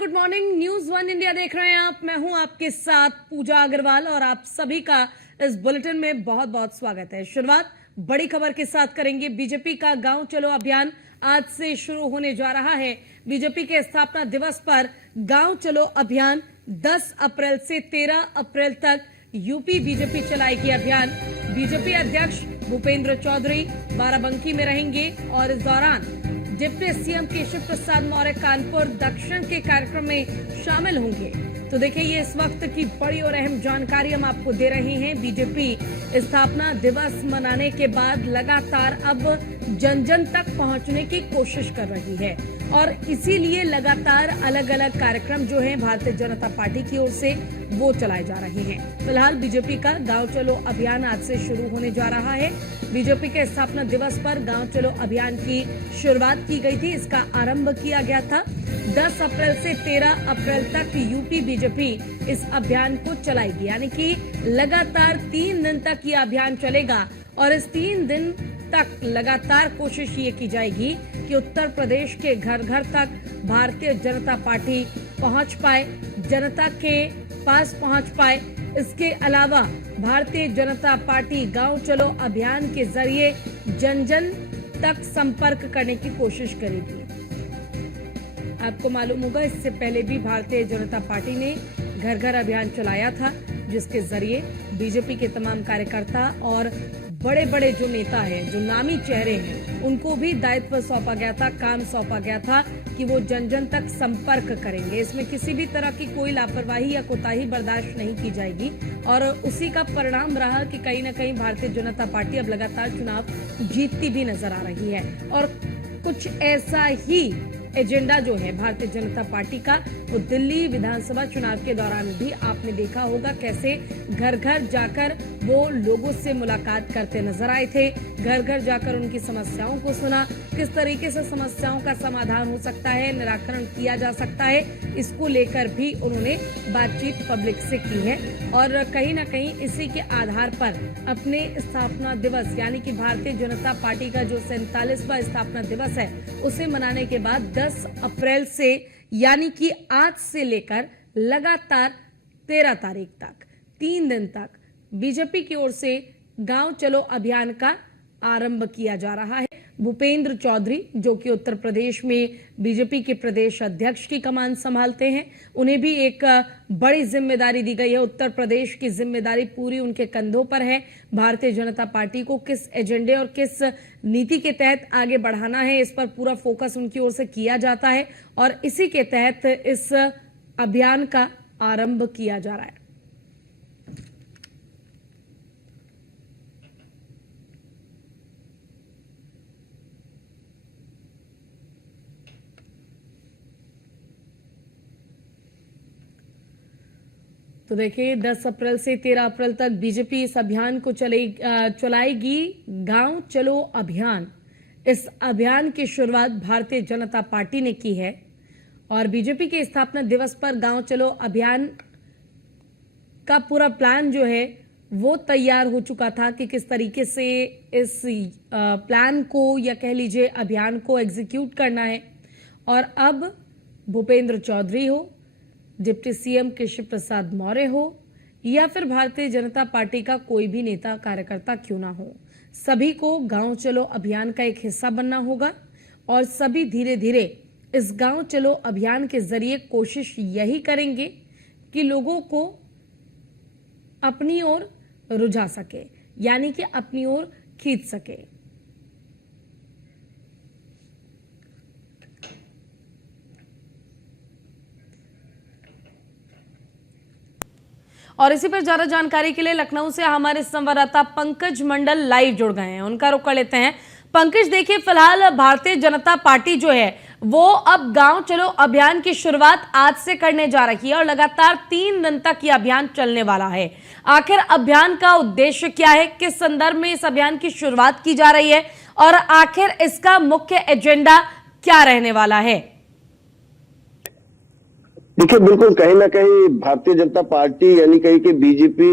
Good morning. News one India देख रहे हैं आप। मैं हूं आपके साथ पूजा अग्रवाल और आप सभी का इस बुलेटिन में बहुत बहुत स्वागत है। शुरुआत बड़ी खबर के साथ करेंगे। बीजेपी का गांव चलो अभियान आज से शुरू होने जा रहा है। बीजेपी के स्थापना दिवस पर गांव चलो अभियान 10 अप्रैल से 13 अप्रैल तक यूपी बीजेपी चलाएगी अभियान। बीजेपी अध्यक्ष भूपेंद्र चौधरी बाराबंकी में रहेंगे और इस दौरान डिप्टी सीएम केशव प्रसाद मौर्य कानपुर दक्षिण के कार्यक्रम में शामिल होंगे। तो देखिए, ये इस वक्त की बड़ी और अहम जानकारी हम आपको दे रहे हैं। बीजेपी स्थापना दिवस मनाने के बाद लगातार अब जन जन तक पहुंचने की कोशिश कर रही है और इसीलिए लगातार अलग अलग कार्यक्रम जो हैं भारतीय जनता पार्टी की ओर से वो चलाए जा रहे हैं। फिलहाल बीजेपी का गांव चलो अभियान आज से शुरू होने जा रहा है। बीजेपी के स्थापना दिवस पर गांव चलो अभियान की शुरुआत की गई थी। इसका आरंभ किया गया था। 10 अप्रैल से 13 अप्रैल तक यूपी बीजेपी इस अभियान को चलाएगी, यानी कि लगातार 3 दिन तक ये अभियान चलेगा और इस 3 दिन तक लगातार कोशिश ये की जाएगी कि उत्तर प्रदेश के घर घर तक भारतीय जनता पार्टी पहुंच पाए, जनता के पास पहुंच पाए। इसके अलावा भारतीय जनता पार्टी गांव चलो अभियान के जरिए जन जन तक संपर्क करने की कोशिश करेगी। आपको मालूम होगा, इससे पहले भी भारतीय जनता पार्टी ने घर घर अभियान चलाया था, जिसके जरिए बीजेपी के तमाम कार्यकर्ता और बड़े बड़े जो नेता हैं, जो नामी चेहरे हैं, उनको भी दायित्व सौंपा गया था, काम सौंपा गया था कि वो जन जन तक संपर्क करेंगे। इसमें किसी भी तरह की कोई लापरवाही या कोताही बर्दाश्त नहीं की जाएगी और उसी का परिणाम रहा कि कहीं न कहीं भारतीय जनता पार्टी अब लगातार चुनाव जीतती भी नजर आ रही है। और कुछ ऐसा ही एजेंडा जो है भारतीय जनता पार्टी का, वो दिल्ली विधानसभा चुनाव के दौरान भी आपने देखा होगा कैसे घर घर जाकर वो लोगों से मुलाकात करते नजर आए थे, घर घर जाकर उनकी समस्याओं को सुना, किस तरीके से समस्याओं का समाधान हो सकता है, निराकरण किया जा सकता है, इसको लेकर भी उन्होंने बातचीत पब्लिक से की है। और कहीं ना कहीं इसी के आधार पर अपने स्थापना दिवस यानी कि भारतीय जनता पार्टी का जो 47वां स्थापना दिवस है, उसे मनाने के बाद 10 अप्रैल से यानी कि आज से लेकर लगातार 13 तारीख तक 3 दिन तक बीजेपी की ओर से गांव चलो अभियान का आरंभ किया जा रहा है। भूपेंद्र चौधरी, जो कि उत्तर प्रदेश में बीजेपी के प्रदेश अध्यक्ष की कमान संभालते हैं, उन्हें भी एक बड़ी जिम्मेदारी दी गई है। उत्तर प्रदेश की जिम्मेदारी पूरी उनके कंधों पर है। भारतीय जनता पार्टी को किस एजेंडे और किस नीति के तहत आगे बढ़ाना है, इस पर पूरा फोकस उनकी ओर से किया जाता है और इसी के तहत इस अभियान का आरंभ किया जा रहा है। तो देखिए, 10 अप्रैल से 13 अप्रैल तक बीजेपी इस अभियान को चलाएगी गांव चलो अभियान। इस अभियान की शुरुआत भारतीय जनता पार्टी ने की है और बीजेपी के स्थापना दिवस पर गांव चलो अभियान का पूरा प्लान जो है वो तैयार हो चुका था कि किस तरीके से इस प्लान को या कह लीजिए अभियान को एग्जीक्यूट करना है। और अब भूपेंद्र चौधरी हो, डिप्टी सीएम केशव प्रसाद मौर्य हो या फिर भारतीय जनता पार्टी का कोई भी नेता कार्यकर्ता क्यों ना हो, सभी को गांव चलो अभियान का एक हिस्सा बनना होगा और सभी धीरे धीरे इस गांव चलो अभियान के जरिए कोशिश यही करेंगे कि लोगों को अपनी ओर रुझा सके, यानी कि अपनी ओर खींच सके। और इसी पर ज्यादा जानकारी के लिए लखनऊ से हमारे संवाददाता पंकज मंडल लाइव जुड़ गए हैं, उनका रुख कर लेते हैं। पंकज, देखिए, फिलहाल भारतीय जनता पार्टी जो है वो अब गांव चलो अभियान की शुरुआत आज से करने जा रही है और लगातार 3 दिन तक ये अभियान चलने वाला है। आखिर अभियान का उद्देश्य क्या है, किस संदर्भ में इस अभियान की शुरुआत की जा रही है और आखिर इसका मुख्य एजेंडा क्या रहने वाला है? देखिए, बिल्कुल कहीं ना कहीं भारतीय जनता पार्टी यानी कहीं कि बीजेपी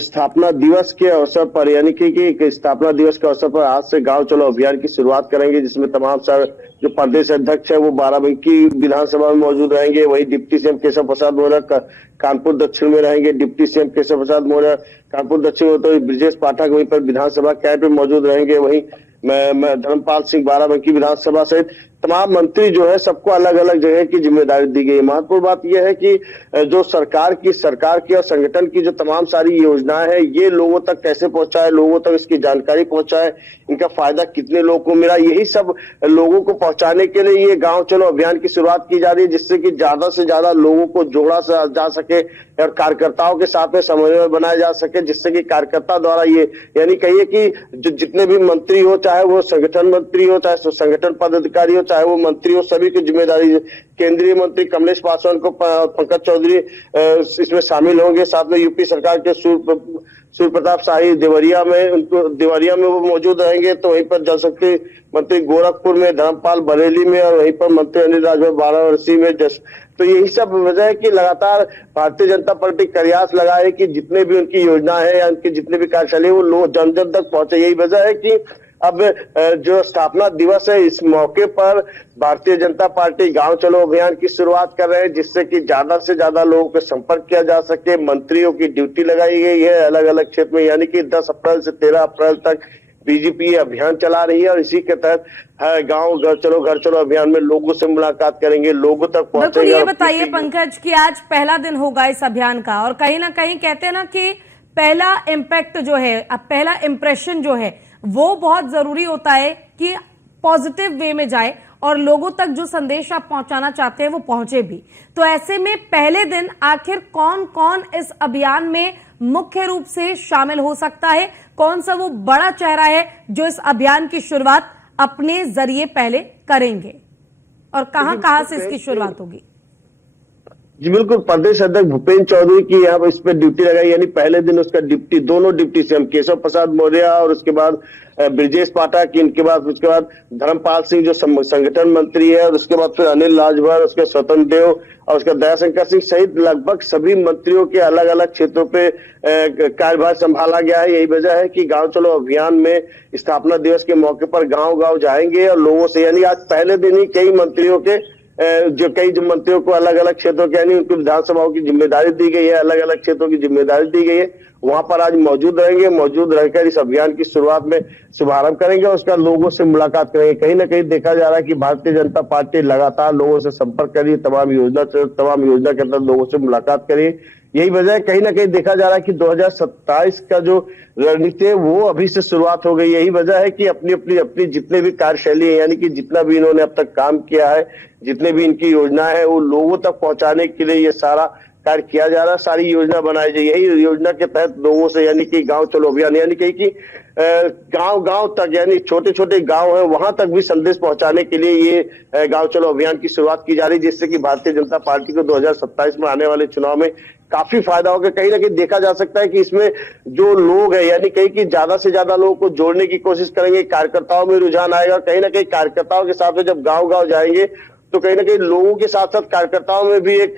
स्थापना दिवस के अवसर पर यानी कि स्थापना दिवस के अवसर पर आज से गांव चलो अभियान की शुरुआत करेंगे, जिसमें तमाम सारे जो प्रदेश अध्यक्ष है वो बाराबंकी विधानसभा में मौजूद रहेंगे। वहीं डिप्टी सीएम केशव प्रसाद मौर्य कानपुर दक्षिण में रहेंगे। डिप्टी सीएम केशव प्रसाद मौर्य कानपुर दक्षिण में, तो ब्रजेश पाठक वहीं पर विधानसभा कैंप में मौजूद रहेंगे। वहीं मैं धर्मपाल सिंह बाराबंकी विधानसभा सहित तमाम मंत्री जो है सबको अलग अलग जगह की जिम्मेदारी दी गई है। महत्वपूर्ण बात यह है कि जो सरकार की और संगठन की जो तमाम सारी योजनाएं हैं ये लोगों तक कैसे पहुंचाए, लोगों तक इसकी जानकारी पहुंचाए, इनका फायदा कितने लोगों को मिला, यही सब लोगों को पहुंचाने के लिए ये गांव चलो अभियान की शुरुआत की जा रही है, जिससे कि ज्यादा से ज्यादा लोगों को जोड़ा जा सके और कार्यकर्ताओं के साथ में समन्वय बनाया जा सके, जिससे कि कार्यकर्ता द्वारा ये यानी कहिए कि जो जितने भी मंत्री हो, चाहे वो संगठन मंत्री हो, चाहे संगठन पदाधिकारी हो, चाहे वो मंत्री हो, सभी की जिम्मेदारी केंद्रीय मंत्री कमलेश पासवान को पंकज चौधरी इसमें शामिल होंगे। साथ में यूपी सरकार के सूर्य प्रताप शाही देवरिया में वो मौजूद रहेंगे। तो वहीं पर जल शक्ति मंत्री गोरखपुर में, धर्मपाल बरेली में और वहीं पर मंत्री अनिल राजभर वाराणसी में। तो यही सब वजह है कि लगातार भारतीय जनता पार्टी प्रयास लगाए कि जितने भी उनकी योजना है या उनके जितने भी कार्यशाला वो लोग जन जन तक पहुंचे। यही वजह है कि अब जो स्थापना दिवस है इस मौके पर भारतीय जनता पार्टी गांव चलो अभियान की शुरुआत कर रहे हैं, जिससे कि ज्यादा से ज्यादा लोगों के संपर्क किया जा सके। मंत्रियों की ड्यूटी लगाई गई है अलग अलग क्षेत्र में, यानी कि 10 अप्रैल से 13 अप्रैल तक बीजेपी अभियान चला रही है और इसी के तहत घर चलो अभियान में लोगों से मुलाकात करेंगे, लोगों तक पहुंचेंगे। ये बताइए पंकज कि आज पहला दिन होगा इस अभियान का और कहीं ना कहीं कहते हैं ना कि पहला इम्पैक्ट जो है, अब पहला इंप्रेशन जो है वो बहुत जरूरी होता है कि पॉजिटिव वे में जाए और लोगों तक जो संदेश आप पहुंचाना चाहते हैं वो पहुंचे भी। तो ऐसे में पहले दिन आखिर कौन कौन इस अभियान में मुख्य रूप से शामिल हो सकता है, कौन सा वो बड़ा चेहरा है जो इस अभियान की शुरुआत अपने जरिए पहले करेंगे और कहां से इसकी शुरुआत होगी? जी बिल्कुल, प्रदेश अध्यक्ष भूपेंद्र चौधरी की यहाँ पर इस पर ड्यूटी लगाई, यानी पहले दिन उसका दोनों डिप्टी सीएम केशव प्रसाद मौर्य और उसके बाद ब्रजेश पाठक, इनके बाद उसके बाद धर्मपाल सिंह जो संगठन मंत्री है और उसके बाद फिर अनिल राजभर, उसके स्वतंत्र देव और उसका दयाशंकर सिंह सहित लगभग सभी मंत्रियों के अलग अलग क्षेत्रों पे कार्यभार संभाला गया है। यही वजह है कि गांव चलो अभियान में स्थापना दिवस के मौके पर गांव जाएंगे और लोगों से, यानी आज पहले दिन ही कई मंत्रियों को अलग अलग क्षेत्रों के यानी उनकी विधानसभाओं की जिम्मेदारी दी गई है, अलग अलग क्षेत्रों की जिम्मेदारी दी गई है। वहां पर आज मौजूद रहेंगे, मौजूद रहकर इस अभियान की शुरुआत में शुभारंभ करेंगे और उसका लोगों से मुलाकात करेंगे। कहीं ना कहीं देखा जा रहा है कि भारतीय जनता पार्टी लगातार लोगों से संपर्क करिए, तमाम योजना के अंदर लोगों से मुलाकात करिए। यही वजह है, कहीं ना कहीं देखा जा रहा है कि 2027 का जो रणनीति है वो अभी से शुरुआत हो गई। यही वजह है कि अपनी जितने भी कार्यशैली है, यानी कि जितना भी इन्होंने अब तक काम किया है, जितने भी इनकी योजना है वो लोगों तक पहुंचाने के लिए ये सारा कार्य किया जा रहा है, सारी योजना बनाई जाए। यही योजना के तहत लोगों से, यानी कि गांव चलो अभियान, यानी कि गांव तक, यानी छोटे छोटे गांव है वहां तक भी संदेश पहुंचाने के लिए ये गांव चलो अभियान की शुरुआत की जा रही है, जिससे कि भारतीय जनता पार्टी को 2027 में आने वाले चुनाव में काफी फायदा होगा। कहीं ना कहीं देखा जा सकता है कि इसमें जो लोग है, यानी कहीं कि ज्यादा से ज्यादा लोगों को जोड़ने की कोशिश करेंगे, कार्यकर्ताओं में रुझान आएगा। कहीं ना कहीं कार्यकर्ताओं के साथ में जब गांव जाएंगे तो कहीं ना कहीं लोगों के साथ साथ कार्यकर्ताओं में भी एक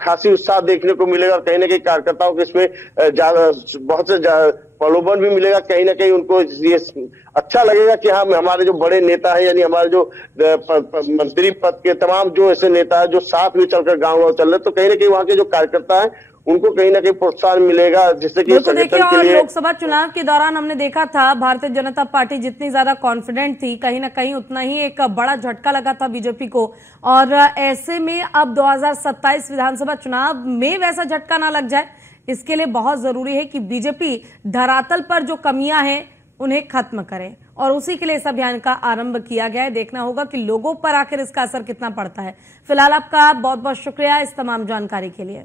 खासी उत्साह देखने को मिलेगा और कहीं ना कहीं कार्यकर्ताओं को इसमें बहुत से प्रलोभन भी मिलेगा। कहीं ना कहीं उनको ये अच्छा लगेगा कि हाँ, हमारे जो बड़े नेता है, यानी हमारे जो मंत्री पद के तमाम जो ऐसे नेता है जो साथ में चलकर गाँव चल रहे, तो कहीं ना कहीं वहाँ के जो कार्यकर्ता है उनको कहीं ना कहीं प्रोत्साहन मिलेगा, जिससे कि देखिए और लोकसभा चुनाव के दौरान हमने देखा था भारतीय जनता पार्टी जितनी ज्यादा कॉन्फिडेंट थी, कहीं ना कहीं उतना ही एक बड़ा झटका लगा था बीजेपी को। और ऐसे में अब 2027 विधानसभा चुनाव में वैसा झटका ना लग जाए, इसके लिए बहुत जरूरी है कि बीजेपी धरातल पर जो कमियां हैं उन्हें खत्म करें और उसी के लिए इस अभियान का आरंभ किया गया है। देखना होगा कि लोगों पर आखिर इसका असर कितना पड़ता है। फिलहाल आपका बहुत बहुत शुक्रिया इस तमाम जानकारी के लिए।